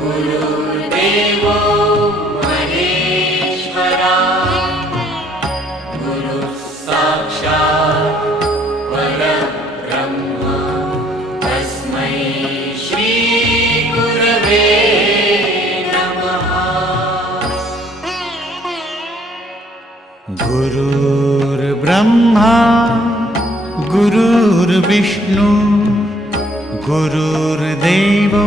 गुरुर्देवो महेश्वरा। गुरुः साक्षात् परब्रह्म। तस्मै श्रीगुरवे नमः। गुरुर्ब्रह्मा गुरुर्विष्णु गुरुर्देवो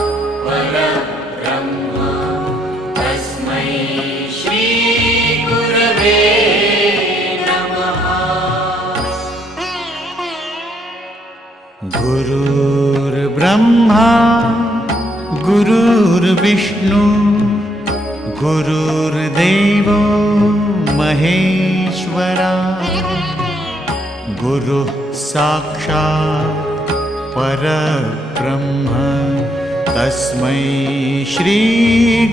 गुरुर्विष्णु गुरुर्देवो महेश्वरा। गुरुः साक्षात् परब्रह्म। तस्मै श्रीगुरवे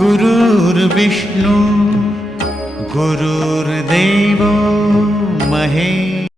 गुरुर्विष्णु गुरुर्देवो महे